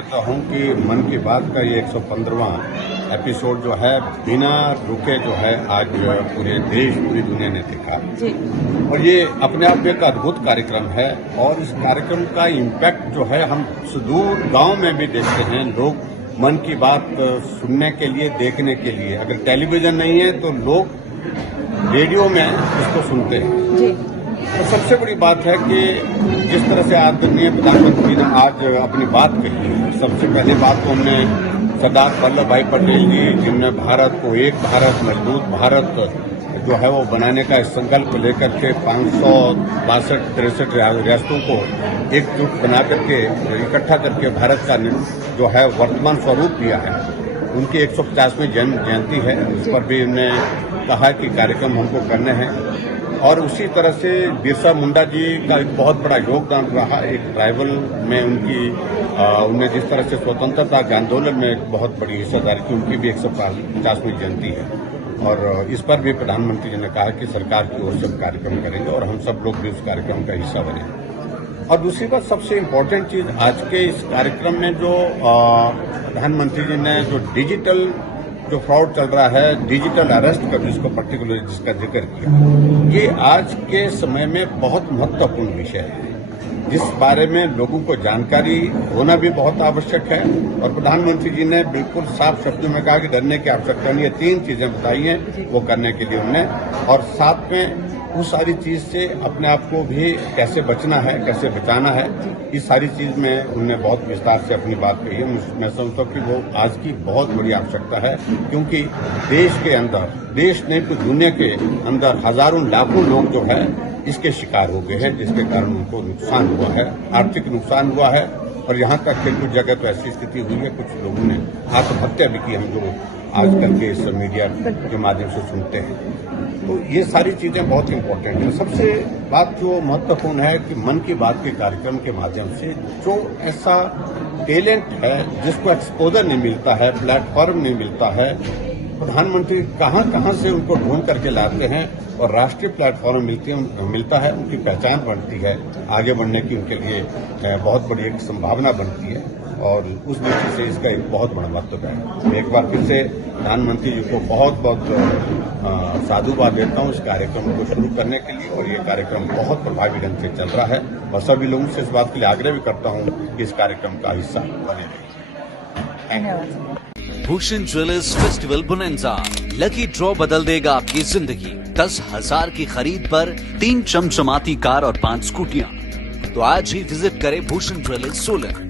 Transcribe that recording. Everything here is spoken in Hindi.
देता हूं कि मन की बात का ये 115वां एपिसोड जो है बिना रुके जो है आज पूरे देश पूरी दुनिया ने देखा जी। और ये अपने आप में एक अद्भुत कार्यक्रम है और इस कार्यक्रम का इम्पैक्ट जो है हम सुदूर गांव में भी देखते हैं। लोग मन की बात सुनने के लिए देखने के लिए अगर टेलीविजन नहीं है तो लोग रेडियो में इसको सुनते हैं। जी। तो सबसे बड़ी बात है कि जिस तरह से आदरणीय प्रधानमंत्री ने आज अपनी बात कही है, सबसे पहली बात तो हमने सरदार वल्लभ भाई पटेल जी जिनने भारत को एक भारत मजबूत भारत जो है वो बनाने का संकल्प लेकर के 562-63 रियासतों को एकजुट बना करके इकट्ठा करके भारत का जो है वर्तमान स्वरूप दिया है। उनकी 150वीं जन्म जयंती है, उस पर भी उन्होंने कहा कि कार्यक्रम हमको करने हैं और उसी तरह से बिरसा मुंडा जी का एक बहुत बड़ा योगदान रहा। एक ट्राइबल में उन्हें जिस तरह से स्वतंत्रता के आंदोलन में एक बहुत बड़ी हिस्सेदारी की, उनकी भी 150वीं जयंती है और इस पर भी प्रधानमंत्री जी ने कहा कि सरकार की ओर से कार्यक्रम करेंगे और हम सब लोग भी उस कार्यक्रम का हिस्सा बनेंगे। और दूसरी बात सबसे इम्पोर्टेंट चीज आज के इस कार्यक्रम में जो प्रधानमंत्री जी ने जो डिजिटल जो फ्रॉड चल रहा है, डिजिटल अरेस्ट का जिसको पर्टिकुलर जिसका जिक्र किया, ये आज के समय में बहुत महत्वपूर्ण विषय है जिस बारे में लोगों को जानकारी होना भी बहुत आवश्यक है। और प्रधानमंत्री जी ने बिल्कुल साफ शब्दों में कहा कि डरने की आवश्यकता नहीं है। 3 चीजें बताई हैं वो करने के लिए उन्हें, और साथ में उस सारी चीज से अपने आप को भी कैसे बचना है, कैसे बचाना है, इस सारी चीज में उन्होंने बहुत विस्तार से अपनी बात कही है। मैं समझता हूँ कि वो आज की बहुत बड़ी आवश्यकता है क्योंकि देश के अंदर, देश नहीं तो दुनिया के अंदर हजारों लाखों लोग जो है इसके शिकार हो गए हैं, जिसके कारण उनको नुकसान हुआ है, आर्थिक नुकसान हुआ है और यहाँ तक कि कुछ जगह तो ऐसी स्थिति हुई है, कुछ लोगों ने आत्महत्या भी की, हम जो आजकल के इस मीडिया के माध्यम से सुनते हैं। तो ये सारी चीजें बहुत इम्पोर्टेंट है। सबसे बात जो महत्वपूर्ण है कि मन की बात के कार्यक्रम के माध्यम से जो ऐसा टैलेंट है जिसको एक्सपोजर नहीं मिलता है, प्लेटफॉर्म नहीं मिलता है, प्रधानमंत्री कहां से उनको ढूंढ करके लाते हैं और राष्ट्रीय प्लेटफॉर्म मिलता है, उनकी पहचान बनती है, आगे बढ़ने की उनके लिए बहुत बड़ी एक संभावना बनती है और उस दृष्टि से इसका एक बहुत बड़ा महत्व है। एक बार फिर से प्रधानमंत्री जी को बहुत बहुत साधुवाद देता हूँ इस कार्यक्रम को शुरू करने के लिए और ये कार्यक्रम बहुत प्रभावी ढंग से चल रहा है और सभी लोगों से इस बात के लिए आग्रह भी करता हूँ कि इस कार्यक्रम का हिस्सा बने रहिए। धन्यवाद। Bhushan jewellers festival bonanza, lucky draw बदल देगा आपकी जिंदगी। 10,000 की खरीद पर 3 चमचमाती कार और 5 स्कूटियां। तो आज ही विजिट करें भूषण ज्वेलर्स सोलन।